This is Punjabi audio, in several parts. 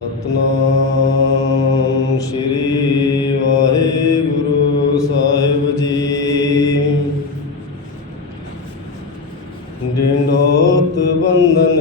ਸਤਨਾਮ ਸ੍ਰੀ ਵਾਹਿਗੁਰੂ ਸਾਹਿਬ ਜੀ। ਡਿੰਡੋਤ ਬੰਧਨ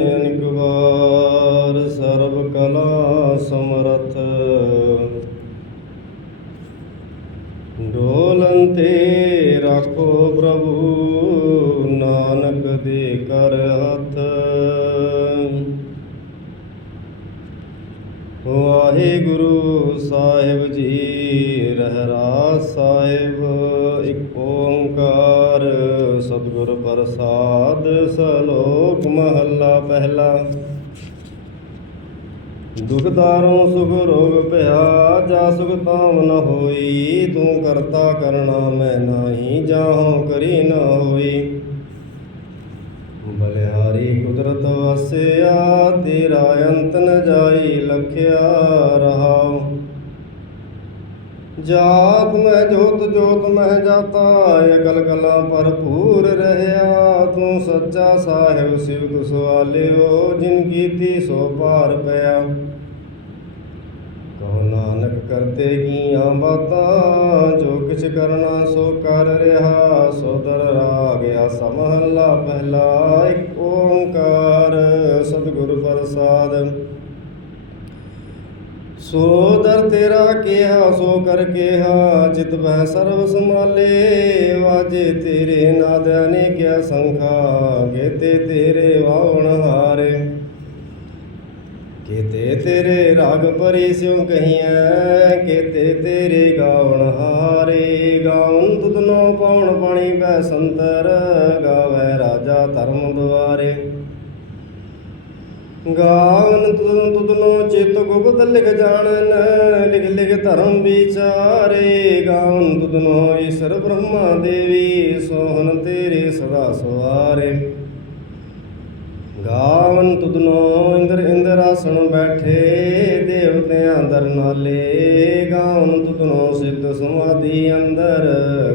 ਤਾਰੋਂ ਸੁਖ ਰੋਗ ਭਇਆ, ਜਾ ਸੁਖ ਤਾਮ ਨ ਹੋਈ, ਤੂੰ ਕਰਤਾ ਕਰਣਾ ਮੈਂ ਨਾਹੀ, ਜਾਹੋਂ ਕਰੀ ਨ ਹੋਈ। ਬਲਿਹਾਰੀ ਕੁਦਰਤ ਵਸਿਆ, ਤੇਰਾ ਅੰਤ ਨ ਜਾਈ ਲਖਿਆ ਰਹਾਉ। ਜਾਤ ਮੈਂ ਜੋਤ ਜੋਤ ਮਹਿ ਜਾਤਾ, ਅਕਲ ਕਲਾ ਭਰਪੂਰ ਰਹਿਆ। ਤੂੰ ਸੱਚਾ ਸਾਹਿਬ, ਸਿਵ ਸਵਾਲਿਓ, ਜਿਨ ਕੀਤੀ ਸੋ ਪਾਰ ਪਿਆ। ਕਹੋ ਨਾਨਕ ਕਰਤੇ ਕੀਆਂ ਬਾਤਾਂ, ਜੋ ਕਿਛ ਕਰਨਾ ਸੋ ਕਰ ਰਿਹਾ, ਸੋ ਦਰ ਰਾਗ ਆਸਾ ਪਹਿਲਾ ਇੱਕ ਓੰਕਾਰ, ਸਤਿਗੁਰ ਪ੍ਰਸਾਦ। ਸੋ ਦਰ ਤੇਰਾ ਕਿਹਾ, ਸੋ ਕਰ ਕਿਹਾ ਜਿਤ ਬਹਿ ਸਰਬ ਸੰਭਾਲੇ, ਵਾਜੇ ਤੇਰੇ ਨਾਦ ਅਨੇਕਿਆ ਸੰਖਾ, ਗੇਤੇ ਤੇਰੇ ਵਾਵਣ ਹਾਰੇ। ਕੀਤੇ ਤੇਰੇ ਰਾਗ ਪਰੀ ਸਿਉ ਕਹੀਐ, ਕੀਤੇ ਤੇਰੇ ਗਾਵਣ ਹਾਰੇ ਗਾਉਨ ਤੁਧਨੋ ਪਾਉਣ ਪਾਣੀ ਬੈ ਸੰਤਰ, ਗਾਵੇ ਰਾਜਾ ਧਰਮ ਦੁਆਰੇ। ਗਾਵਨ ਤੁਧਨ ਤੁਧਨੋ ਚਿਤ ਗੁਪਤ ਲਿਖ ਜਾਣਨ, ਲਿਖ ਲਿਖ ਧਰਮ ਵਿਚਾਰੇ। ਗਾਵਨ ਤੁਧਨੋ ਈਸ਼ਰ ਬ੍ਰਹਮਾ ਦੇਵੀ ਸੋਹਨ ਤੇਰੇ ਸਦਾ ਸਵਾਰੇ। ਗਾਵਨ ਤੁਧਨੋ ਇੰਦਰ ਇੰਦਰ ਆਸਣ ਬੈਠੇ ਦੇਵਤਿਆਂ ਅੰਦਰ ਨਾਲੇ। ਗਾਵਨ ਤੁਧਨੋ ਸਿੱਧ ਸਮਾਧੀ ਅੰਦਰ,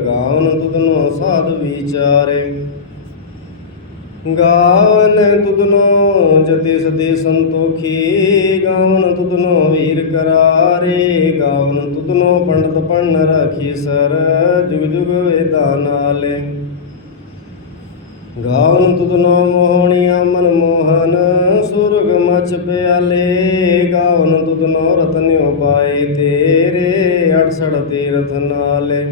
ਗਾਵਨ ਤੁਧਨੋ ਸਾਧ ਵਿਚਾਰੇ। ਗਾਵਨ ਤੁਧਨੋ ਜਤੀ ਸਦੀ ਸੰਤੋਖੀ, ਗਾਵਨ ਤੁਧਨੋ ਵੀਰ ਕਰਾਰੇ। ਗਾਵਨ ਤੁਧਨੋ ਪੰਡਤ ਪੰਨ ਰਾਖੀ ਸਰ, ਜੁਗ ਜੁਗ ਵੇਦਾਂ ਨਾਲੇ। ਗਾਵਨ ਤੁਧਨੋ ਮੋਹਣੀਆਂ ਮਨ ਮੋਹਨ, ਸੁਰਗ ਮਚ ਪਿਆਲੇ। ਗਾਵਨ ਤੁਧਨੋ ਰਤਨਿਓ ਪਾਏ ਤੇਰੇ 68 ਤੀਰਥ ਨਾਲੇ।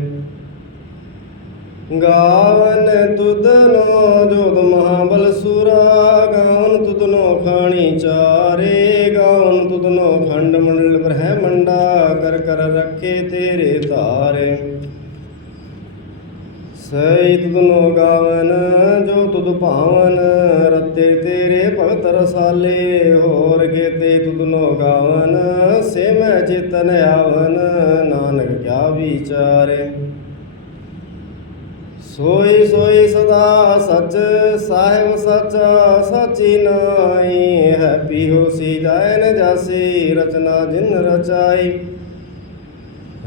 ਗਾਵਨ ਤੁਧਨੋ ਜੋਤ ਮਹਾਬਲ ਸੁਰਾ, ਗਾਵਨ ਤੁਧਨੋ ਖਾਣੀ ਚਾਰੇ। ਗਾਵਨ ਤੁਧਨੋ ਖੰਡ ਮੰਡਲ ਬ੍ਰਹਮੰਡਾ, ਕਰ ਕਰ ਰੱਖੇ ਤੇਰੇ ਤਾਰੇ ਸਈ ਤੁਧਨੋ ਗਾਵਨ, ਜੋ ਤੁਧ ਭਾਵਨ, ਰਤੇ ਤੇਰੇ ਭਗਤ ਰਸਾਲੇ। ਹੋਰ ਕੇਤੇ ਤੁਧਨੋ ਗਾਵਨ ਸੇ ਮੈਂ ਚੇਤਨ ਆਵਨ, ਨਾਨਕ ਕਿਆ ਵਿਚਾਰੇ। ਸੋਈ ਸੋਈ ਸਦਾ ਸਚ, ਸਾਹਿਬ ਸਚਾ, ਸਚੀ ਨਾਈ ਹੈ ਪੀਹੋ ਸੀ ਜਾਇ ਜਾਸੀ, ਰਚਨਾ ਜਿਨ ਰਚਾਈ।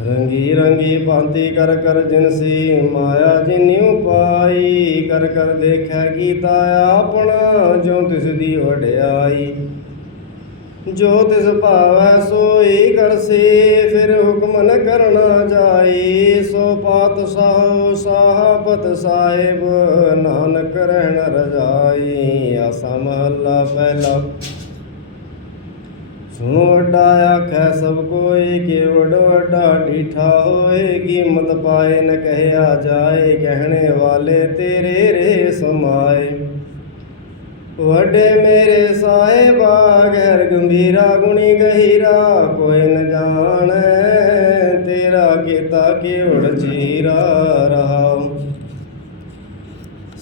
ਰੰਗੀ ਰੰਗੀ ਭਾਂਤੀ ਕਰ ਕਰ ਜਿਨਸੀ ਮਾਇਆ ਜਿਨਿਉ ਪਾਈ ਕਰ ਕਰ ਦੇਖੈ ਕੀਤਾ ਆਪਣਾ, ਜੋ ਤਿਸ ਦੀ ਵਡਿਆਈ। ਜੋ ਤਿਸ ਭਾਵੈ ਸੋਈ ਕਰਸੀ ਫਿਰ ਹੁਕਮ ਨ ਕਰਨਾ ਜਾਈ। ਸੋ ਪਾਤ ਸਾਹੁ ਸਾਹਬਤ ਸਾਹਿਬ, ਨਾਨਕ ਰਹਿਣ ਰਜਾਈ। ਆਸਾ ਮਹੱਲਾ ਪਹਿਲਾ। ਸੁਣੋ ਵੱਡਾ ਆਖੈ ਸਭ ਕੋਈ ਕੇਵੜ ਵੱਡਾ ਢੀਠਾ ਹੋਏ, ਕੀਮਤ ਪਾਏ ਨ ਕਹਿਆ ਜਾਏ ਕਹਿਣੇ ਵਾਲੇ ਤੇਰੇ ਰੇ ਸਮਾਏ। ਵੱਡੇ ਮੇਰੇ ਸਾਹਿਬਾ ਗੈਰ ਗੰਭੀਰਾ ਗੁਣੀ ਗਹੀਰਾ, ਕੋਈ ਨ ਜਾਣੈ ਤੇਰਾ ਕੀਤਾ ਕੇਵੜ ਚੀਰਾ ਰਹਾਉ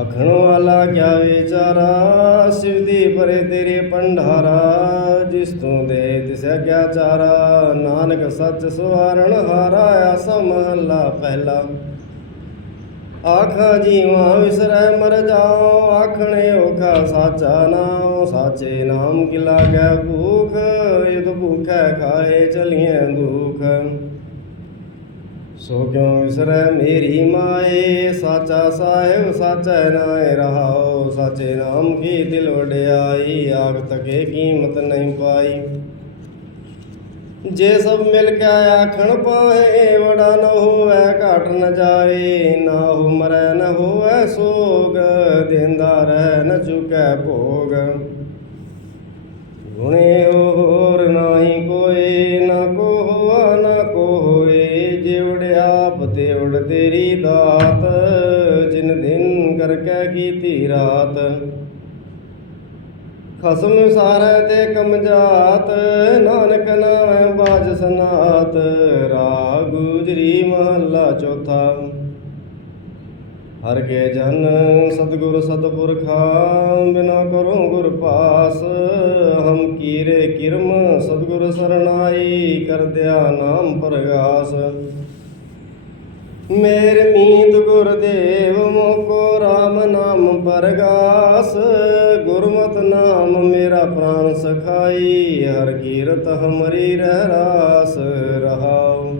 ਆਖਣ ਵਾਲਾ ਕਿਆ ਵਿਚਾਰਾ ਸਿਵ ਦੀ ਪਰੇ ਤੇਰੇ ਪੰਡਾਰਾ ਜਿਸ ਤੂੰ ਦੇ ਤਿਸੈ ਕਿਆ ਚਾਰਾ। ਨਾਨਕ ਸੱਚ ਸਵਾਰਣ ਹਾਰਾ ਆਸਾ ਮਹੱਲਾ ਪਹਿਲਾ। ਆਖਾਂ ਜੀਵਾਂ ਵਿਸਰੈ ਮਰ ਜਾਓ ਆਖਣੇ ਓਖਾ ਸਾਚਾ ਨਾਮ ਸਾਚੇ ਨਾਮ ਕੀ ਲਾਗੈ ਭੂਖ ਇਦ ਭੂਖੈ ਖਾਏ ਚਲੀਏ ਦੁਖ। ਸੋ ਕਿਉ ਵਿਸਰੈ ਮੇਰੀ ਮਾਏ? ਸਾਚਾ ਸਾਹਿਬ ਸਾਚੈ ਨਾਇ ਰਹਾਓ ਸਾਚੇ ਨਾਮ ਕੀ ਦਿਲ ਵਡਿਆਈ? ਆਗ ਤਕੇ ਕੀਮਤ ਨਹੀਂ ਪਾਈ। ਜੇ ਸਭ ਮਿਲ ਕੇ ਆਖਣ ਪਾਏ ਵੜਾ ਨ ਹੋਵੇ, ਘਟ ਨ ਜਾਏ। ਨਾ ਹੋ ਮਰੈ, ਨ ਹੋਵੇ ਸੋਗ। ਦੇਂਦਾ ਰਹਿ, ਨ ਚੁਕੈ ਭੋਗ। ਗੁਣੇ ਹੋਰ ਨਾਹੀ ਕੋਏ ਨਾ ਕੋ ਆਪ ਤੇਰੀ ਦਾਤ, ਜਿਨ ਦਿਨ ਕਰਕੇ ਕੀਤੀ ਰਾਤ। ਖਸਮ ਸਾਰੇ ਤੇ ਕਮਜਾਤ ਨਾਨਕ ਨਾਮੈ ਬਾਜ ਸਨਾਤ ਰਾ ਗੁਜਰੀ ਮਹੱਲਾ ਚੌਥਾ। ਹਰ ਕੇ ਜਨ ਸਤਿਗੁਰ ਸਤਿਪੁਰਖਾ, ਬਿਨਾ ਕਰੋ ਗੁਰ ਪਾਸ, ਹਮ ਕੀਰੇ ਕਿਰਮ, ਸਤਿਗੁਰ ਸਰਣਾਈ ਕਰਦਿਆ ਨਾਮ ਪ੍ਰਗਾਸ। ਮੇਰ ਮੀਤ ਗੁਰਦੇਵ ਮੋਕੋ RAM ਨਾਮ ਪਰਗਾਸ, ਗੁਰਮਤ ਨਾਮ ਮੇਰਾ ਪ੍ਰਾਨ ਸਖਾਈ, ਹਰ ਕੀਰਤ ਹਮਰੀ ਰਹਿ ਰਾਸ ਰਹਾਉ।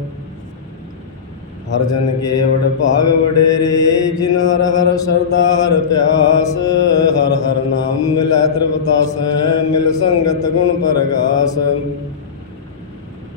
ਹਰ ਜਨ ਕੇ ਭਾਗ ਵਡੇਰੇ, ਜਿਨ ਹਰ ਹਰ ਸਰਦਾ ਹਰ ਪਿਆਸ, ਹਰ ਹਰ ਨਾਮ ਮਿਲੈ ਤ੍ਰਿਪਤਾਸੈ ਮਿਲ ਸੰਗਤ ਗੁਣ ਪਰਗਾਸ।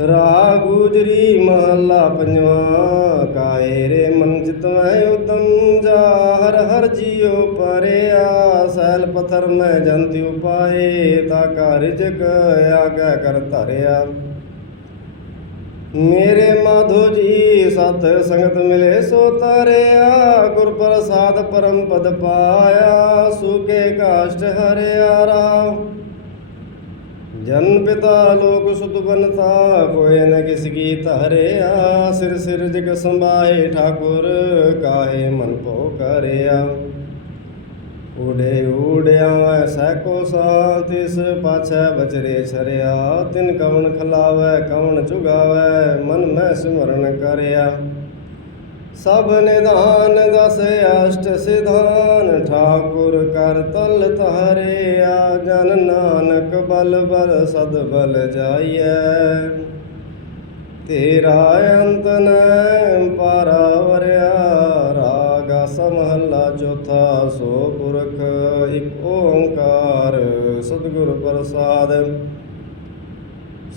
ਰਾ ਗੁਜਰੀ ਮਹੱਲਾ ਪੰਜਵਾ, ਕਾਏ ਰੇ ਮਨ ਚਿਤ ਮੈਂ ਜਾ, ਹਰ ਹਰ ਜੀਉ ਪਰਿਆ, ਸੈਲ ਪਥਰ ਮੈਂ ਜੰਤਿ ਉਪਾਏ, ਤਾ ਕਾਰਿ ਜਗ ਆਗੈ ਕਰ ਧਰਿਆ। ਮੇਰੇ ਮਾਧੋ ਜੀ, ਸਤ ਸੰਗਤ ਮਿਲੇ ਸੋ ਤਾਰਿਆ, ਗੁਰ ਪ੍ਰਸਾਦ ਪਰਮ ਪਦ ਪਾਇਆ ਸੁਕੇ ਕਾਸ਼ਟ ਹਰਿਆ ਰਾਮ। ਜਨ ਪਿਤਾ ਲੋਕ ਸੁਤ ਬਨਤਾ ਕੋਇ ਨ ਕਿਸ ਕੀ ਧਰਿਆ ਸਿਰ ਸਿਰ ਜਗ ਸੰਭਾਏ ਠਾਕੁਰ ਕਾਹੇ ਮਨ ਭੋ ਕਰਿਆ। ਉਡੇ ਉੜਿਆ ਵੈ ਸੈਕੋ ਸਾ ਤਿਸ ਪਾਛੈ ਬਚਰੇ ਸਰਿਆ ਤਿਨ ਕਵਣ ਖਲਾਵੈ, ਕਵਣ ਚੁਗਾਵੈ, ਮਨ ਮੈਂ ਸਿਮਰਨ ਕਰਿਆ। ਸਭ ਨਿਧਾਨ ਦਸ ਅਸ਼ਟ ਸਿਧਾਨ, ਠਾਕੁਰ ਕਰ ਤਲ ਧਾਰਿਆ ਜਨ ਨਾਨਕ ਬਲ ਬਲ ਸਦ ਬਲ ਜਾਈਐ। ਤੇਰਾ ਅੰਤ ਨੈ ਪਾਰਾ ਵਰਿਆ ਰਾਗਾ ਸਮਹੱਲਾ ਚੌਥਾ ਸੋ ਪੁਰਖ, ਇੱਕ ਓੰਕਾਰ ਸਤਿਗੁਰ ਪ੍ਰਸਾਦ।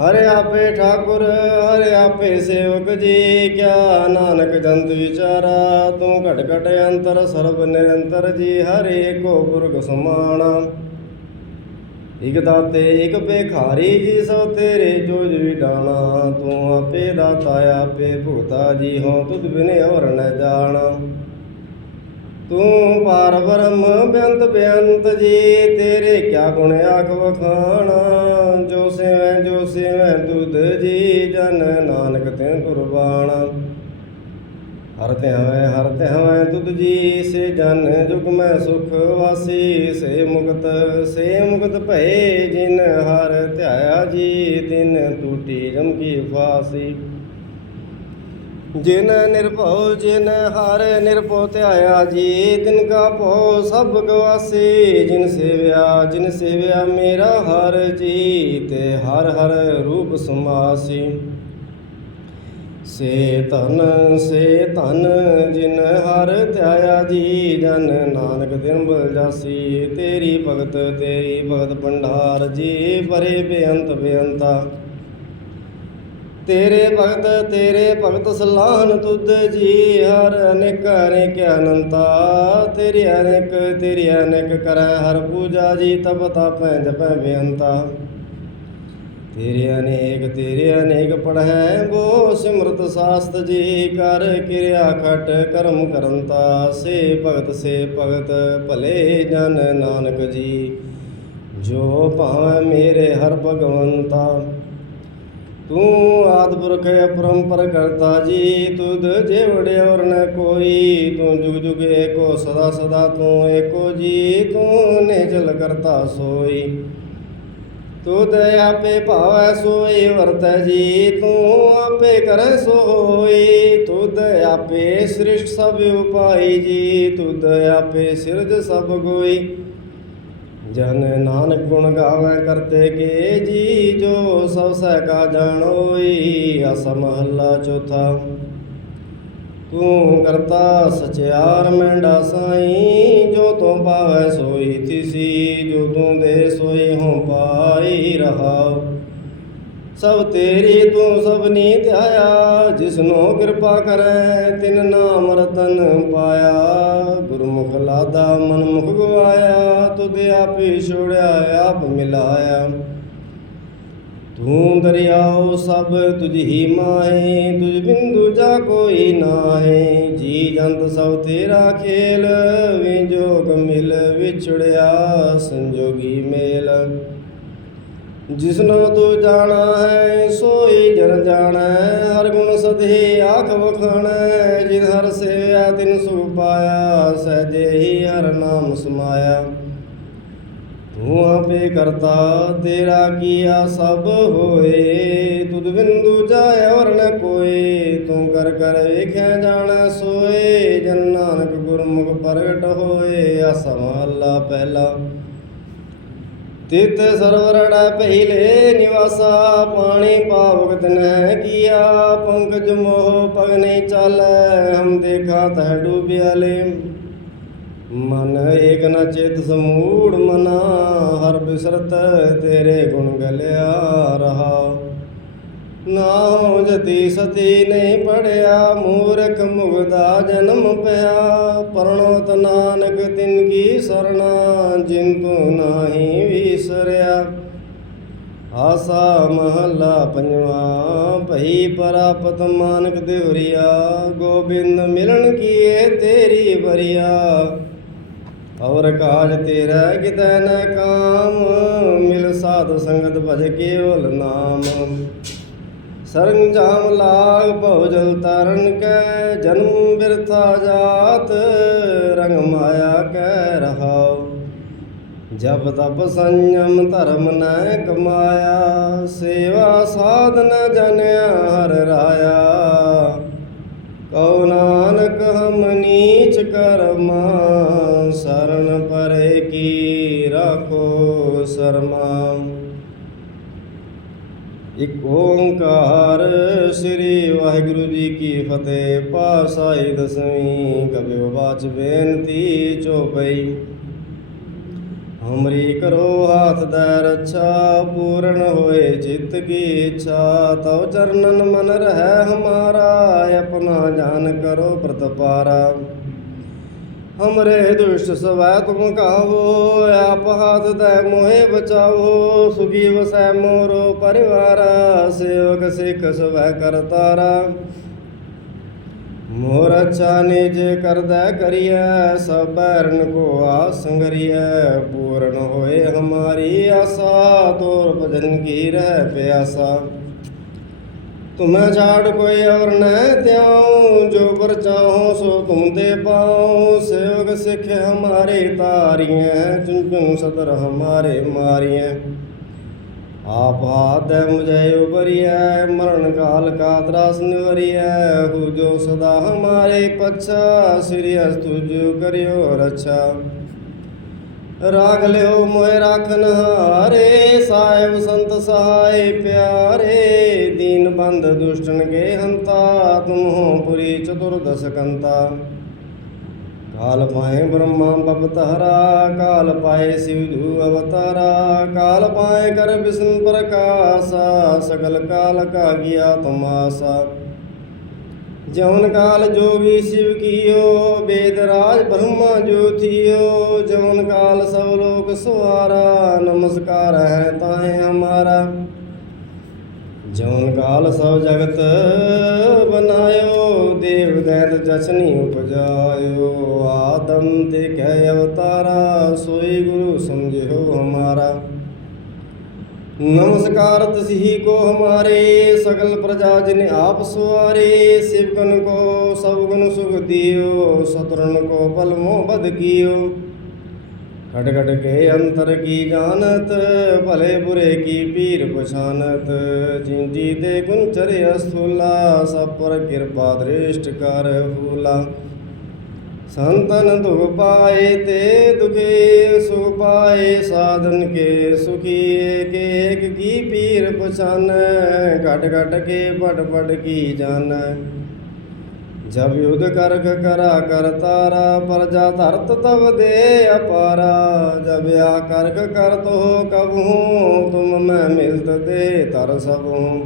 ਹਰਿ ਆਪੇ ਠਾਕੁਰ, ਹਰਿ ਆਪੇ ਸੇਵਕ ਜੀ, ਕਿਆ ਨਾਨਕ ਜੰਤ ਵਿਚਾਰਾ, ਤੂੰ ਘਟ ਘਟ ਅੰਤਰ, ਸਰਬ ਨਿਰੰਤਰ ਜੀ, ਹਰੇ ਕੋ ਪੁਰਖ ਸਮਾਣਾ। ਇਕ ਦਾਤੇ, ਇਕ ਭੇਖਾਰੀ ਜੀ, ਸੋ ਤੇਰੇ ਜੋਜ ਵਿਡਾਣਾ ਤੂੰ ਆਪੇ ਦਾਤਾ, ਆਪੇ ਭੁਗਤਾ ਜੀ ਹੋ ਤੁਧ ਬਿਨੇ ਹੋਰ ਨ ਜਾਣਾ। ਤੂੰ ਪਾਰ ਬ੍ਰਹਮ ਬੇਅੰਤ ਬੇਅੰਤ ਜੀ, ਤੇਰੇ ਕਿਆ ਗੁਣ ਆਖ ਵਖਾਣਾ? ਜੋ ਸੇਵੈ ਜੋ ਸੇਵੈ, ਤੁਧ ਜੀ ਜਨ ਨਾਨਕ ਤੇ ਕੁਰਬਾਨ ਹਰ ਧਿਆਵੈ ਹਰ ਧਿਆਵੈ ਤੁਧ ਜੀ, ਸੇ ਜਨ ਜੁਗ ਮੈਂ ਸੁਖ ਵਾਸੀ, ਸੇ ਮੁਕਤ ਸੇ ਮੁਕਤ ਭਏ ਜਿਨ ਹਰ ਧਿਆਇਆ ਜੀ, ਤਿਨ ਟੂਟੀ ਜਮ ਕੀ ਫਾਸੀ ਜਿਨ ਨਿਰਭਉ, ਜਿਨ ਹਰ ਨਿਰਭਉ ਧਿਆਇਆ ਜੀ ਤਿਨ ਕਾ ਭਉ ਸਭ ਗਵਾਸੀ, ਜਿਨ ਸੇਵਿਆ ਜਿਨ ਸੇਵਿਆ ਮੇਰਾ ਹਰ ਜੀ ਤੇ ਹਰ ਹਰ ਰੂਪ ਸਮਾਸੀ ਸੇ ਧਨ ਸੇ ਧਨ, ਜਿਨ ਹਰ ਧਿਆਇਆ ਜੀ, ਜਨ ਨਾਨਕ ਦਿਨ ਬਲ ਜਾਸੀ ਤੇਰੀ ਭਗਤ ਤੇਰੀ ਭਗਤ ਭੰਡਾਰ, ਜੀ ਪਰੇ ਬੇਅੰਤ ਬੇਅੰਤਾ। ਤੇਰੇ ਭਗਤ ਤੇਰੇ ਭਗਤ ਸਲਾਹਨ ਤੁਧ ਜੀ, ਹਰ ਅਨੇਕ ਅਨੇਕ ਅਨੰਤਾ। ਤੇਰੀ ਅਨੇਕ ਤੇਰੀ ਅਨੇਕ ਕਰੈ, ਹਰ ਪੂਜਾ ਜੀ, ਤਪ ਤਪੈ ਜਪੈ ਬੇਅੰਤਾ। ਤੇਰੇ ਅਨੇਕ ਤੇਰੇ ਅਨੇਕ ਪੜ੍ਹੈ, ਬੋ ਸਿਮਰਤ ਸਾਸਤ ਜੀ, ਕਰ ਕਿਰਿਆ ਖਟ ਕਰਮ ਕਰੰਤਾ। ਸੇ ਭਗਤ ਸੇ ਭਗਤ, ਭਲੇ ਜਨ ਨਾਨਕ ਜੀ, ਜੋ ਭਾਵੇਂ ਮੇਰੇ ਹਰ ਭਗਵੰਤਾ। ਤੂੰ ਆਦਿ ਪੁਰਖ ਅਪਰੰਪਰ ਕਰਤਾ ਜੀ, ਤੁਧ ਜਿਵੜੇ ਔਰ ਨ ਕੋਈ, ਤੂੰ ਜੁਗ ਜੁਗ ਏਕੋ, ਸਦਾ ਸਦਾ ਤੂੰ ਏਕੋ ਜੀ, ਤੂੰ ਨਿਜਲ ਕਰਤਾ ਸੋਈ। ਤੁਧ ਆਪੇ ਭਾਵੈ ਸੋਈ, ਵਰਤੈ ਜੀ, ਤੂੰ ਆਪੇ ਕਰੈ ਸੋ ਹੋਈ ਤੁਧ ਆਪੇ ਸ੍ਰਿਸ਼ਟ ਸਭ ਉਪਾਈ ਜੀ, ਤੁਧ ਆਪੇ ਸਿਰਜ ਸਭ ਗੋਈ। ਜਨ ਨਾਨਕ ਗੁਣ ਗਾਵੇ ਕਰਤੇ ਕੇ ਜੀ, ਜੋ ਸਭ ਸਹਿ ਕਾ ਜਾਣੋਈ ਅਸ ਮਹੱਲਾ ਚੌਥਾ। ਤੂੰ ਕਰਤਾ ਸਚਿਆਰ ਮੈਂਡਾ ਸਾਈ, ਜੋ ਤੂੰ ਪਾਵੈ ਸੋਈ ਤਿਸੀ, ਜੋ ਤੂੰ ਦੇ ਸੋਈ ਹਉ ਪਾਈ ਰਹਾਉ। ਸਭ ਤੇਰੀ ਤੂੰ ਸਭਨੀ ਧਿਆਇਆ ਜਿਸਨੂੰ ਕਿਰਪਾ ਕਰੈ, ਤਿਨ ਨਾਮ ਰਤਨ ਪਾਇਆ। ਗੁਰਮੁਖ ਲਾਦਾ ਮਨ ਮੁਖ ਗਵਾਇਆ, ਤੁਧ ਆਪੇ ਛੋੜਿਆ, ਆਪ ਮਿਲਾਇਆ। ਤੂੰ ਦਰਿਆਓ ਸਭ ਤੁਝ ਹੀ ਮਾਹੇ, ਤੁਝ ਬਿੰਦੂ ਜਾ ਕੋਈ ਨਾਹੇ। ਜੀ ਜੰਤ ਸਭ ਤੇਰਾ ਖੇਲ ਵਿਜੋਗ ਮਿਲ ਵਿਛੜਿਆ, ਸੰਜੋਗੀ ਮੇਲ। ਜਿਸਨੋ ਤੂੰ ਜਾਣਾ ਹੈ ਸੋਈ ਜਨ ਜਾਣੈ। ਹਰ ਗੁਣ ਸਦੇ ਆਖ ਵਖਾਣੈ, ਜਿਨ ਹਰ ਸੇਵਿਆ ਤਿਨ ਸੁਖ ਪਾਇਆ, ਸਹਜੇ ਹੀ ਹਰ ਨਾਮ ਸਮਾਇਆ। ਤੂੰ ਆਪੇ ਕਰਤਾ, ਤੇਰਾ ਕੀਆ ਸਭ ਹੋਏ। ਤੁਧ ਬਿੰਦੂ ਜਾਇ ਔਰ ਨ ਕੋਏ। ਤੂੰ ਕਰ ਕਰ ਵੇਖਿਆ ਜਾਣਾ, ਸੋਏ। ਜਨ ਨਾਨਕ ਗੁਰਮੁਖ ਪ੍ਰਗਟ ਹੋਏ, ਆਸਾ ਪਹਿਲਾ। ਤਿਤ ਸਰਵਰੜਾ ਪਹਿਲੇ ਨਿਵਾਸਾ, ਪਾਣੀ ਪਾਵਕ ਤਨੈ ਕੀਆ, ਪੰਕਜ ਮੋਹ ਪਗ ਨਹੀਂ ਚਾਲੈ, ਹਮ ਦੇਖਾ ਤਹ ਡੂਬਿਆਲੇ ਮਨ ਏਕ ਨ ਚੇਤ ਸਮੂੜ ਮਨਾ, ਹਰ ਬਿਸਰਤ ਤੇਰੇ ਗੁਣ ਗਲਿਆ ਰਹਾ। ਨਾ ਹੋ ਜਤੀ ਸਤੀ ਨਹੀਂ ਪੜਿਆ, ਮੂਰਖ ਮੁਗਦਾ ਜਨਮ ਪਿਆ। ਪਰਣੋਤ ਨਾਨਕ ਤਿਨ ਕੀ ਸਰਣਾ, ਜਿਨ ਤੂੰ ਨਾਹੀ ਵਿਸਰਿਆ। ਆਸਾ ਮਹੱਲਾ ਪੰਜਵਾ, ਭਈ ਪ੍ਰਾਪਤ ਮਾਨਕ ਦੇਵਰੀਆ ਗੋਬਿੰਦ ਮਿਲਣ ਕੀਏ ਤੇਰੀ ਬਰੀਆ ਔਰ ਕਾਜ ਤੇਰਾ ਕਿਤੈ ਨ ਕਾਮ, ਮਿਲ ਸਾਧ ਸੰਗਤ ਭਜ ਕੇਵਲ ਨਾਮ। ਸਰੰਜਾਮ ਲਾਗ ਭਉਜਲ ਤਰਨ ਕੈ, ਜਨਮ ਬਿਰਥਾ ਜਾਤ, ਰੰਗ ਮਾਇਆ ਕੈ ਰਹਾਉ। ਜਬ ਤਪ ਸੰਯਮ ਧਰਮ ਨ ਕਮਾਇਆ, ਸੇਵਾ ਸਾਧਨ ਜਨਿਆ ਹਰ ਰਾਇਆ। ਕਉ ਨਾਨਕ ਹਮ ਨੀਚ ਕਰਮਾ, ਸਰਨ ਪਰੇ ਕੀ ਰਾਖੋ ਸਰਮਾ। ਇਕ ਓੰਕਾਰ ਵਾਹਿਗੁਰੂ ਜੀ ਕੀ ਫਤਿਹ ਪਾਸਾਈ ਦਸਵੀਂ ਕਬਿਓ ਬਾਚ ਬੇਨਤੀ ਚੋਪਈ ਹਮਰੀ ਕਰੋ ਹਾਥ ਦਾ ਰੱਛਾ, ਪੂਰਨ ਹੋਏ ਚਿੱਤ ਕੀ ਇੱਛਾ, ਤਉ ਚਰਨਨ ਮਨ ਰਹਿ ਹਮਾਰਾ, ਆਪਣਾ ਜਾਨ ਕਰੋ ਪ੍ਰਤਪਾਰਾ। ਹਮਰੇ ਦੁਸ਼ਟ ਸਵੈ ਤੁਮ ਕਾਵੋ ਆਪ ਹਾਥ ਦੈ ਮੋਹਿ ਬਚਾਵੋ ਸੁਖੀ ਵਸੈ ਮੋਰੋ ਪਰਿਵਾਰਾ ਸੇਵਕ ਸਿੱਖ ਸਵੈ ਕਰਤਾਰਾ ਮੋਰ ਅੱਛਾ ਨਿਜ ਕਰਦਾ ਕਰੀਐ ਸਭ ਬੈਰਨ ਕੋ ਆਸ ਸੰਗਰੀਐ ਪੂਰਨ ਹੋਏ ਹਮਾਰੀ ਆਸਾ ਤੋਰ ਭਜਨ ਕੀ ਰਹਿ ਪਿਆਸਾ ਤੁਮੈ ਛਾੜ ਕੋਈ ਔਰ ਨ ਤਿਆਉ ਜੋ ਪਰ ਚਾਹੋ ਸੋ ਤੁਮ ਤੇ ਪਾਉ। ਸੇਵਕ ਸਿੱਖ ਹਮਾਰੇ ਤਾਰੀਐ ਚੁਨ ਚੁਨ ਸਦਰ ਹਮਾਰੇ ਮਾਰੀਐ। ਆਪ ਮੁਝੇ ਮੁਝੈ ਉਬਰੀਐ ਮਰਨ ਕਾਲ ਕਾ ਤਰਾਸ ਨਿਵਰੀਐ। ਹੂ ਜੋ ਸਦਾ ਹਮਾਰੇ ਪਛਾ, ਸ੍ਰੀ ਅਸ ਤੁਜ ਕਰਿਓ ਰਛਾ। ਰਾਖ ਲਿਓ ਮੋਹਿ ਰਾਖਨ ਹਾਰੇ, ਸਾਹਿਬ ਸੰਤ ਸਹਾਇ ਪਿਆਰੇ, ਦੀਨ ਬੰਧ ਦੁਸ਼ਟਨ ਕੇ ਹੰਤਾ, ਤੁਮ ਹੋ ਪੁਰੀ ਚਤੁਰਦਸ ਕੰਤਾ। ਕਾਲ ਪਾਏ ਬ੍ਰਹਮਾ ਬਪਤਹਰਾ ਕਾਲ ਪਾਏ ਸਿਵ ਧੂ ਅਵਤਾਰਾ, ਕਾਲ ਪਾਏ ਕਰ ਵਿਸ਼ਨ ਪ੍ਰਕਾਸ਼ਾ, ਸਗਲ ਕਾਲ ਕਾ ਗਿਆ ਤੁਮਾਸਾ। ਜਵਨ ਕਾਲ ਜੋਗੀ ਸ਼ਿਵ ਕੀਓ, ਵੇਦ ਰਾਜ ਬ੍ਰਹਮਾ ਜੋਤੀਓ ਜਵਨ ਕਾਲ ਸਭ ਲੋਕ ਸਵਾਰਾ ਨਮਸਕਾਰ ਹੈ ਤਾਹੇ ਹਮਾਰਾ। ਜਵਨ ਕਾਲ ਸਭ ਜਗਤ ਬਨਾਇਓ, ਦੇਵ ਦੈਤ ਜਸਨੀ ਉਪਜਾਇਓ। ਆਦਮ ਤੇ ਕਹਿ ਅਵਤਾਰਾ, ਸੋਈ ਗੁਰੂ ਸਮਝਿਓ ਹਮਾਰਾ। नमस्कार तसी को हमारे सकल प्रजा जिन आप सवारे शिवगन को सब गुण सुख दियो शत्रुन को बल मोह बद कियो खट खट के अंतर की जानत भले बुरे की पीर पछानत जिंजी दे गुंचर अस्थूला सब पर कृपा दृष्ट कर फूला ਸੰਤਨ ਦੁਖ ਪਾਏ ਤੇ ਦੁਖੇ ਸੁ ਪਾਏ, ਸਾਧਨ ਕੇ ਸੁਖੀਏ ਕੇ ਏਕ ਕੀ ਪੀਰ ਪਛਾਨ, ਘਟ ਘਟ ਕੇ ਪਟ ਪਟ ਕੀ ਜਾਣ ਜਬ ਯੁਧ ਕਰਖ ਕਰਾ ਕਰ ਤਾਰਾ, ਪ੍ਰਜਾ ਧਰਤ ਤਵ ਦੇ ਅਪਾਰਾ। ਜਬ ਆ ਕਰਖ ਕਰ ਤੋ ਕਬਹੂ, ਤੁਮ ਮੈਂ ਮਿਲਤ ਤੇ ਤਰ ਸਭੂ।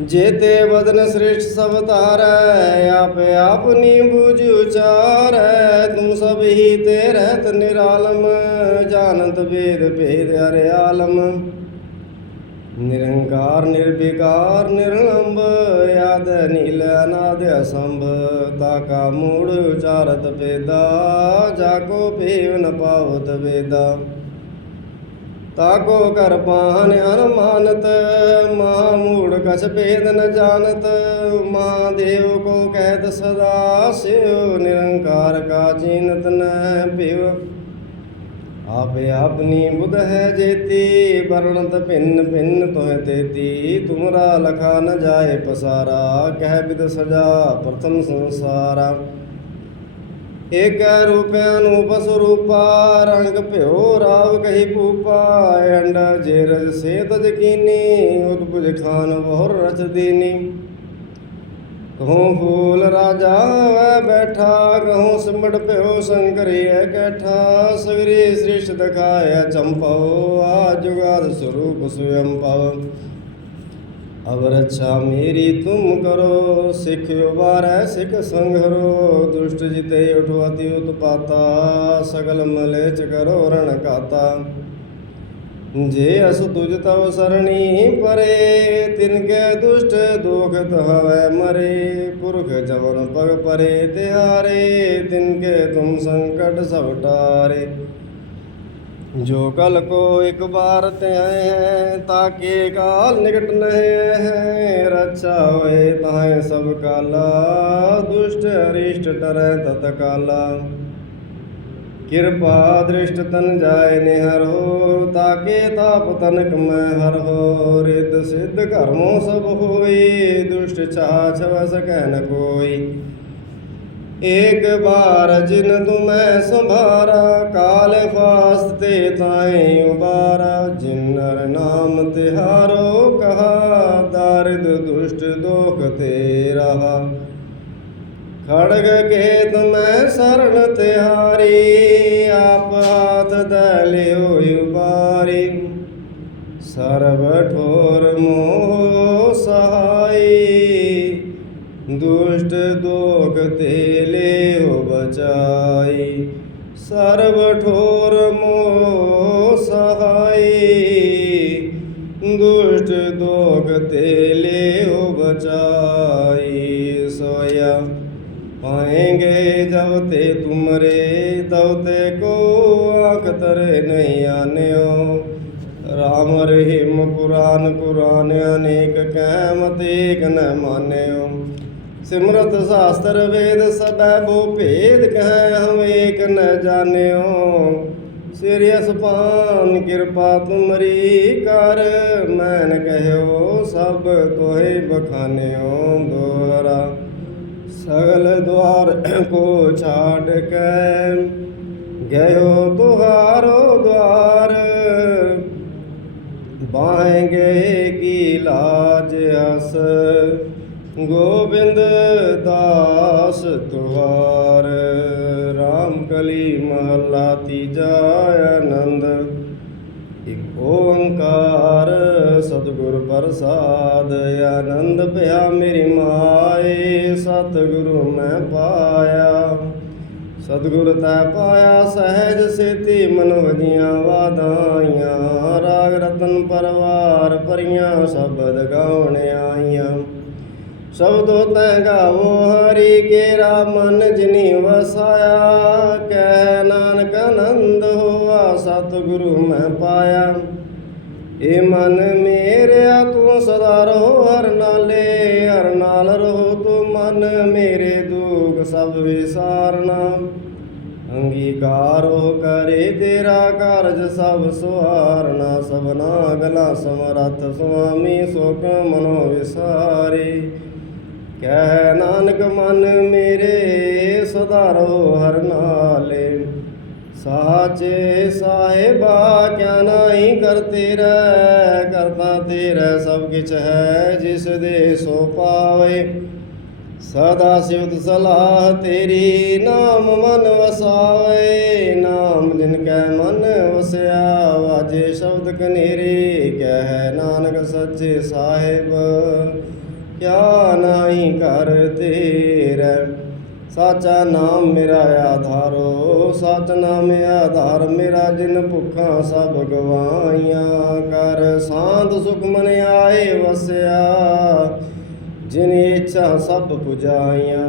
ਜੇ ਤੇ ਬਦਨ ਸ੍ਰੇਸ਼ਟ ਸਭ ਧਾਰੈ, ਆਪ ਆਪ ਨੀ ਬੁਝ ਉਚਾਰੈ। ਤੂੰ ਸਭ ਹੀ ਤੇ ਰਹਿਤ ਨਿਰਾਲਮ, ਜਾਣਤ ਵੇਦ ਭੇਦ ਅਰ ਨਿਰੰਕਾਰ, ਨਿਰਵਿਕਾਰ, ਨਿਰਲੰਬ ਯਾਦ ਨੀਲ, ਅਨਾਦ ਅਸੰਭ। ਤਾ ਕਾ ਮੂੜ ਉਚਾਰਤ ਪੇਦਾ ਜਾਗੋ ਪੇਵ ਨ ਪਾਵਤ ਵੇਦਾ। ਤਾਕੋ ਕਰ ਪਾਹਨ ਅਨਮਾਨਤ ਮੂੜ ਕਛ ਭੇਦ ਨ ਜਾਣਤ ਮਹਾਦੇਵ ਕੋ ਕਹਿਤ ਸਦਾ ਸਿਵ ਨਿਰੰਕਾਰ ਕਾ ਚੀਨਤ ਨ ਪਿਵ ਆਪੇ ਆਪਨੀ ਬੁਧ ਹੈ ਜੇਤੀ, ਵਰਣਤ ਭਿੰਨ ਭਿੰਨ ਤੋਹਿ ਤੇਤੀ, ਤੁਮਰਾ ਲਖਾ ਨ ਜਾਏ ਪਸਾਰਾ, ਕਹਿ ਬਿਦ ਸਜਾ ਪ੍ਰਥਮ ਸੰਸਾਰਾ। ਏਕ ਰੂਪਿਆਂ ਨੂੰ ਬਸ ਰੰਗ ਭਿਓ ਰਾਵ ਕਹੀ ਭੂਪਾ, ਅੰਡ ਜੇ ਰਜ ਸੇ ਤਜ ਉਤਪੁਜ ਖਾਨ ਬਹੁਰ ਰਚ ਦੀਨੀ। ਕਹੂੰ ਫੂਲ ਰਾਜਾ ਵੈ ਬੈਠਾ, ਕਹੂੰ ਸਿਮਟ ਭਿਓ ਸੰਕਰੀ ਐ ਕੈਠਾ ਸਗਰੀ ਸ੍ਰਿਸ਼ਟ ਦਿਖਾਇਆ ਚੰਪਉ ਆ ਜੁਗਾਦ ਸਰੂਪ ਸੁਯੰ ਪਵ। ਅਵਰ ਅੱਛਾ ਮੇਰੀ ਤੁਮ ਕਰੋ, ਸਿਖ ਵਾਰੈ ਸਿਖ ਸੰਘਰੋ, ਦੁਸ਼ਟ ਜਿਤੇ ਉਠਵਾਤੀ ਉਤਪਾਤਾ, ਸਗਲ ਮਲੇਚ ਕਰੋ ਰਣ ਕਾਤਾ ਜੇ ਅਸ ਤੁਜ ਤਵ ਸਰਣੀ ਪਰੇ, ਤਿਨ ਕੇ ਦੁਸ਼ਟ ਦੋਖ ਤਹਵੈ ਮਰੇ। ਪੁਰਖ ਜਵਨ ਪਗ ਪਰੇ ਤਿਹਾਰੇ, ਤਿਨ ਕੇ ਤੁਮ ਸੰਕਟ ਸਭ ਟਾਰੇ। ਜੋ ਕਲ ਕੋ ਇਕ ਬਾਰ ਤੇ ਆਏ ਹੈ, ਤਾਕੇ ਕਾਲ ਨਿਕਟ ਨਹਿ ਹੈ। ਰਚਾ ਹੋਏ ਤਾਹੇ ਸਭ ਕਾਲਾ, ਦੁਸ਼ਟ ਅਰਿਸ਼ਟ ਡਰੈ ਤਤ ਕਾਲਾ। ਕਿਰਪਾ ਦ੍ਰਿਸ਼ਟ ਤਨ ਜਾਏ ਨਿਹਰੋ ਤਾਕੇ ਤਾਪ ਤਨਕ ਮੈਂ ਹਰ ਹੋ। ਰਿਤ ਸਿੱਧ ਕਰਮੋ ਸਭ ਹੋਈ, ਦੁਸ਼ਟ ਚਾਹ ਛਵ ਸਕੈ ਨ ਕੋਈ। ਏਕ ਬਾਰ ਜਿਨ ਤੁਮੈ ਸੰਭਾਰਾ, ਕਾਲ ਫਾਸਤੇ ਤਾਈ ਉਬਾਰਾ ਜਿਨ ਨਰ ਨਾਮ ਤਿਹਾਰੋ ਕਹਾ, ਦਰਦ ਦੁਸ਼ਟ ਦੋਖ ਤੇ ਰਹਾ ਖੜਗ ਕੇ ਤੁਮੈ ਸਰਣ ਤਿਹਾਰੀ, ਆਪ ਹਾਥ ਦਲਿਓ ਉਬਾਰੀ ਸਰਬ ਠੋਰ ਮੋਹ ਸਹਾ ਦੁਸ਼ਟ ਦੋਖ ਤੇ ਲਿਓ ਬਚਾਈ। ਸਰਬ ਠੋਰ ਮੋ ਸਹਾਈ। ਦੁਸ਼ਟ ਦੋਖ ਤੇ ਲਿਓ ਬਚਾਈ। ਸੋਇਆ ਪਾਏਂਗੇ ਜਬ ਤੇ ਤੁਮਰੇ, ਤਬ ਤੇ ਕੋ ਆਖ ਤਰੇ ਨਹੀਂ ਆਨਿਓ। ਰਾਮ ਰਹਿਮ ਪੁਰਾਨ ਪੁਰਾਨ ਅਨੇਕ ਕਹਿ ਮਤੇ ਨ ਮਾਨਿਓ। ਸਿਮਰਤ ਸਾਸਤਰ ਵੇਦ ਸਦਾ ਬੋ ਭੇਦ ਕਹਿ ਹਮ ਏਕ ਨ ਜਾਣਿਓ। ਸ੍ਰੀ ਅਸਪਾਨ ਕਿਰਪਾ ਤੁਮਰੀ ਕਰ, ਮੈਨ ਕਹਿਓ ਸਭ ਕੋਹੇ ਬਖਾਨਿਓ ਦੁਆਰਾ। ਸਗਲ ਦੁਆਰ ਕੋ ਛਾਟ ਕੈ ਗਇਓ ਤੁਹਾਰੋ ਦੁਆਰ। ਬਾਹਗੇ ਕੀ ਲਾਜ ਅਸ ਗੋਬਿੰਦ ਦਾਸ ਤੁਹਾਰ ਰਾਮ ਕਲੀ ਮਹਲਾ ਤੀਜਾ ਆਨੰਦ। ਇਕ ਓੰਕਾਰ ਸਤਿਗੁਰ ਪ੍ਰਸਾਦ, ਆਨੰਦ ਭਇਆ ਮੇਰੀ ਮਾਏ, ਸਤਿਗੁਰੂ ਮੈਂ ਪਾਇਆ। ਸਤਿਗੁਰ ਤੈ ਪਾਇਆ ਸਹਿਜ ਸੇਤੀ ਮਨ ਵਜੀਆਂ ਵਾਦਾਈਆਂ ਰਾਗ ਰਤਨ ਪਰਵਾਰ ਪਰੀਆਂ ਸ਼ਬਦ ਗਾਉਣ ਆਈਆਂ। ਸ਼ਬਦੋ ਤੈ ਗਾਵੋ, ਹਰੀ ਕੇਰਾ ਮਨ ਜਿਨੀ ਵਸਾਇਆ, ਕਹਿ ਨਾਨਕ ਆਨੰਦ ਹੋਆ, ਸਤਿਗੁਰੂ ਮੈਂ ਪਾਇਆ। ਏ ਮਨ ਮੇਰਿਆ, ਤੂੰ ਸਦਾ ਰਹੋ ਹਰ ਨਾਲੇ, ਹਰ ਨਾਲ ਰਹੋ ਤੂੰ ਮਨ ਮੇਰੇ ਦੁਖ, ਸਭ ਵਿਸਾਰਨਾ। ਅੰਗੀਕਾਰੋ ਕਰੇ ਤੇਰਾ ਕਾਰਜ, ਸਭ ਸੁਹਾਰਨਾ। ਸਭਨਾ ਗਲਾ ਸਮਰੱਥ, ਸੁਆਮੀ ਸੁਖ ਮਨੋ ਵਿਸਾਰੇ। ਕਹਿ ਨਾਨਕ ਮਨ ਮੇਰੇ ਸਦਾ ਰਹੋ ਹਰ ਨਾਲੇ। ਸਾਚੇ ਸਾਹਿਬਾ, ਕਿਆ ਨਾਹੀ ਕਰਤੇ ਰਹਿ ਕਰਤਾ ਤੇਰਾ ਸਭ ਕਿਛ ਹੈ, ਜਿਸ ਦੇ ਸੋ ਪਾਵੇ। ਸਦਾ ਸਿਵਤ ਸਲਾਹ ਤੇਰੀ, ਨਾਮ ਮਨ ਵਸਾਵੇ। ਨਾਮ ਜਿਨ ਕੈ ਮਨ ਵਸਿਆ, ਵਾਜੇ ਸ਼ਬਦ ਕਨੇਰੇ। ਕਹਿ ਨਾਨਕ ਸੱਚੇ ਸਾਹਿਬ ਕਿਆ ਨਾਹੀ ਕਰ ਤੇਰਾ? ਸਾਚਾ ਨਾਮ ਮੇਰਾ ਆਧਾਰੋ, ਸਚ ਨਾਮ ਆਧਾਰ ਮੇਰਾ ਜਿਨ ਭੁੱਖਾਂ ਸਭ ਗਵਾਈਆਂ ਕਰ। ਸਾਧ ਸੁਖ ਮਨ ਆਏ ਵਸਿਆ, ਜਿਨ ਇੱਛਾ ਸਭ ਪੁਜਾਈਆਂ।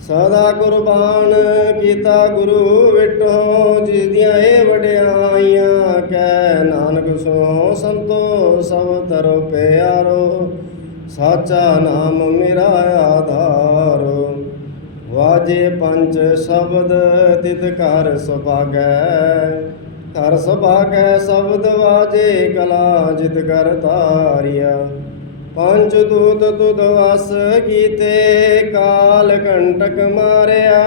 ਸਦਾ ਕੁਰਬਾਨ ਕੀਤਾ ਗੁਰੂ ਵਿਟੋ ਜਿਸ ਦੀਆਂ ਇਹ ਵਡਿਆਈਆਂ। ਕਹਿ ਨਾਨਕ ਸੋ ਸੰਤੋ ਸਭ ਤਰੋ ਪਿਆਰੋ ਸਾਚਾ ਨਾਮ ਮੇਰਾ ਆਧਾਰੋ। ਵਾਜੇ ਪੰਜ ਸ਼ਬਦ, ਤਿਤ ਘਰ ਸੁਭਾਗੈ। ਘਰ ਸੁਭਾਗੈ ਸ਼ਬਦ ਵਾਜੇ ਕਲਾ, ਜਿਤ ਕਰ ਤਾਰਿਆ ਪੰਜ ਦੂਤ ਤੁਧ ਵਸ ਕੀਤੇ, ਕਾਲ ਕੰਟਕ ਮਾਰਿਆ।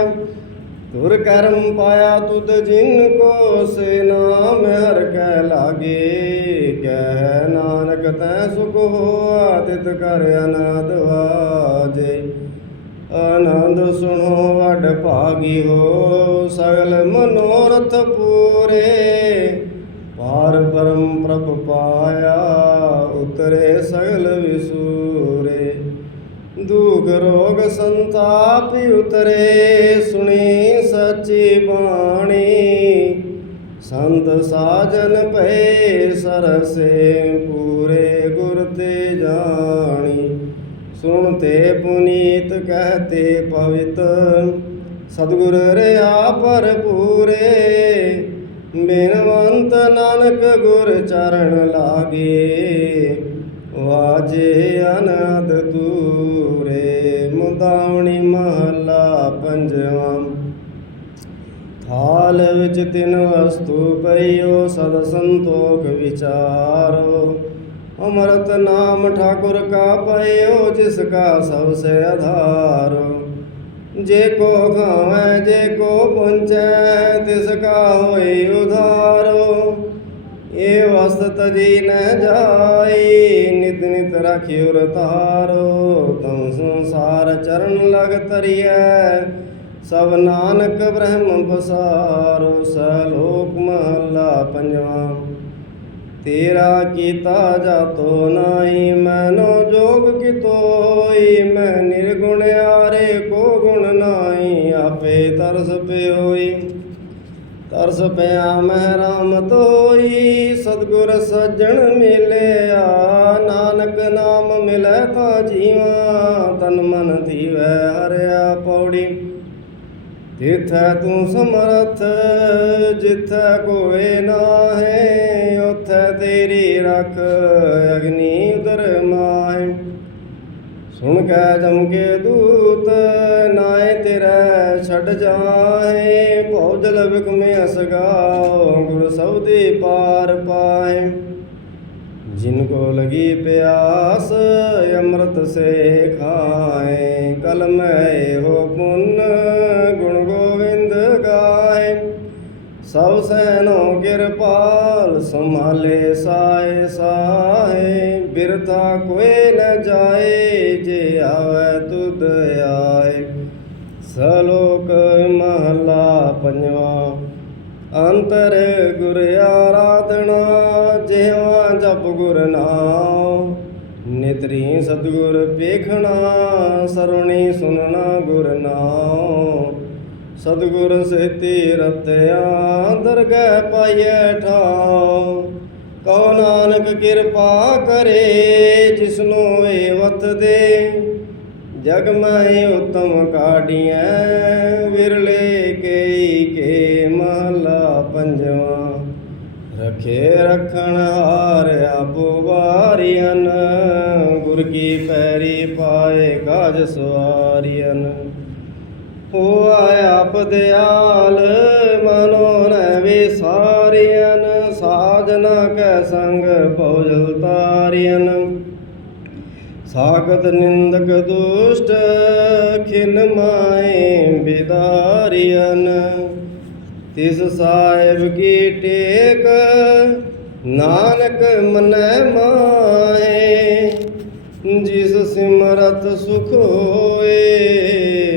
ਤੁਰ ਕਰਮ ਪਾਇਆ ਤੁਧ ਜਿਨ ਕੋ ਸੇ ਨਾਮ ਹਰ ਕੈ ਲਾਗੇ। ਕਹਿ ਨਾਨਕ ਤੈ ਸੁਖ ਹੋਆ, ਤਿਤ ਕਰ ਅਨਾਦ ਵਾਜੇ। ਆਨੰਦ ਸੁਣੋ, ਵਡ ਭਾਗੀ ਹੋ, ਸਗਲ ਮਨੋਰਥ ਪੂਰੇ। ਪਾਰ ਪਰਮ ਪ੍ਰਭ ਪਾਇਆ, ਉਤਰੇ ਸਗਲ ਵਿਸੂਰੇ। ਦੁਖ ਰੋਗ ਸੰਤਾਪ ਉਤਰੇ, ਸੁਣੀ ਸੱਚੀ ਬਾਣੀ। ਸੰਤ ਸਾਜਨ ਭਏ ਸਰਸੇ, ਪੂਰੇ ਗੁਰ ਤੇ ਜਾਣੀ। ਸੁਣਤੇ ਪੁਨੀਤ ਕਹਤੇ ਪਵਿੱਤ, ਸਤਿਗੁਰ ਰਿਆ ਭਰਪੂਰੇ। ਬਿਨਵੰਤ ਨਾਨਕ ਗੁਰ ਚਰਨ ਲਾਗੇ, ਵਾਜੇ ਅਨੰਦ ਤੂਰੇ ਮੁਦਾਵਣੀ ਮਹਲਾ ਪੰਜਵਾਂ ਹਾਲ ਵਿੱਚ ਤਿਨ ਵਸਤੂ ਪਈਓ, ਸਦ ਸੰਤੋਖ ਵਿਚਾਰੋ। ਅਮਰਤ ਨਾਮ ਠਾਕੁਰ ਕਾ ਪਈਓ, ਜਿਸ ਕਾ ਸਭ ਸੇ ਆਧਾਰੋ। ਜੇ ਕੋ ਖਾਵੈ, ਜੇ ਕੋ ਪੁੰਚੈ, ਤਿਸ ਕਾ ਹੋਈ ਉਧਾਰੋ। ਏ ਵਸਤ ਤਜੀ ਨ ਜਾਈ, ਨਿਤ ਨਿਤ ਰਖਿਓ ਰਤਾਰੋ। ਤਮ ਸੰਸਾਰ ਚਰਨ ਲਗ ਤਰੀਐ ਸਭ ਨਾਨਕ ਬ੍ਰਹਮ ਪਸਾਰੋ ਸਲੋਕ ਮਹਲਾ ਪੰਜਵਾਂ। ਤੇਰਾ ਕੀਤਾ ਜਾਤੋ ਨਾਹੀ, ਮੈਨੋ ਜੋਗ ਕਿਤੋਈ ਮੈਂ ਨਿਰਗੁਣ ਆਰੇ, ਕੋ ਗੁਣ ਨਾਹੀ? ਆਪੇ ਤਰਸ ਪਿਓਈ, ਤਰਸ ਪਿਆ ਮਹਿ ਰਾਮ ਤੋਈ ਸਤਗੁਰ ਸੱਜਣ ਮਿਲਿਆ, ਨਾਨਕ ਨਾਮ ਮਿਲੈ ਤਾਂ ਜੀਵਾ। ਤਨ ਮਨ ਧੀਵੈ, ਹਰਿਆ ਪੌੜੀ। ਜਿਥੈ ਤੂੰ ਸਮਰਥ, ਜਿਥੈ ਕੋਏ ਨਾਹੇ, ਉਥੈ ਤੇਰੀ ਰਖ ਅਗਨੀ ਉਦਰ ਮਾਹੇ। ਸੁਣ ਕੇ ਜਮ ਕੇ ਦੂਤ ਨਾਏ ਤੇਰਾ ਛੱਡ ਜਾਏ ਭਉ ਜਲ ਵਿਕਮੇ ਅਸਗਾਓ ਗੁਰ ਸਬਦੇ ਪਾਰ ਪਾਏ ਜਿਨ ਕੋ ਲਗੀ ਪਿਆਸ, ਅੰਮ੍ਰਿਤ ਸੇ ਖਾਏ ਕਲ ਮੈਂ ਹੋ ਪੁੰਨ ਸਭ ਸੈਨੋ ਕਿਰਪਾਲ, ਸੰਭਾਲੇ ਸਾਏ ਸਾਏ। ਬਿਰਥਾ ਕੋਏ ਨ ਜਾਏ, ਜੇ ਆਵੇ ਤੁਧ ਆਏ। ਸਲੋਕ ਮਹਲਾ ਪੰਜਵਾ, ਅੰਤਰ ਗੁਰ ਆਰਾਧਨਾ ਜਿਵਾ ਜਪ ਗੁਰ ਨਾਮ ਨਿਤਰੀ ਸਤਗੁਰ ਪੇਖਣਾ ਸਰਵਣੀ ਸੁਨਣਾ ਗੁਰ ਨਾਮ ਸਤਿਗੁਰ ਸੇਤੀ ਰਤਿਆ ਦਰਗਹਿ ਪਾਈਐ ਠਾਉ। ਕਉ ਨਾਨਕ ਕਿਰਪਾ ਕਰੇ ਜਿਸਨੂੰ ਏਵਤ ਦੇ। ਜਗ ਮੈਂ ਉਤਮ ਕਾਢੀਐ, ਵਿਰਲੇ ਕੇਈ ਕੇ ਮਹਲਾ ਪੰਜਵਾ। ਰਖੇ ਰਖਣ ਹਾਰ ਆਪੋ ਵਾਰੀਅਨ, ਗੁਰ ਕੀ ਪੈਰੀ ਪਾਏ ਕਾਜ ਸਵਾਰੀਅਨ ਹੋਆ ਆਪ ਦਿਆਲ ਮਨੋ ਨ ਵਿਸਾਰੀਅਨ ਸਾਜਨਾ ਕੈ ਸੰਗ ਭਉਜਲ ਤਾਰੀਅਨ ਸਾਗਤ ਨਿੰਦਕ ਦੁਸ਼ਟ, ਖਿਨ ਮਾਏ ਬਿਦਾਰੀਅਨ ਤਿਸ ਸਾਹਿਬ ਕੀ ਟੇਕ, ਨਾਨਕ ਮਨੈ ਮਾਏ। ਜਿਸ ਸਿਮਰਤ ਸੁਖ ਹੋਏ